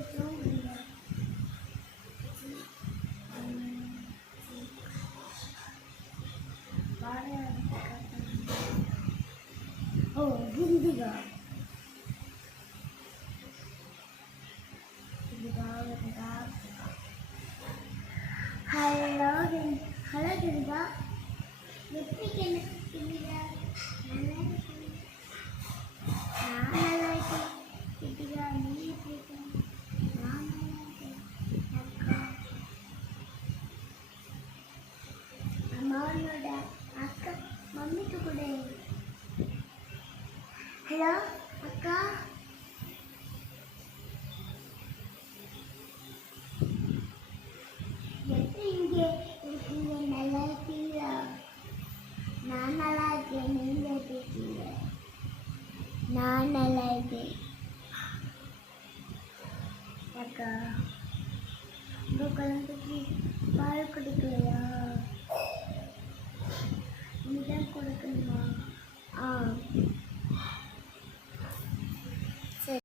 Oh, Gundiga. Hello, hello, Gundiga. எப்படி என்ன நல்லா கிட்டியா நீ எப்படி நான் அம்மாவோட அக்கா மம்மிக்கு கூட ஹலோ அக்கா எப்படி இங்கே இருக்கீங்க நல்லா இருக்கீங்களா நான் நல்லா இருக்கேன் நீங்க எப்படி இருக்கீங்க நான் நல்லா இருக்கேன் அக்கா உங்கள் குழந்தைக்கு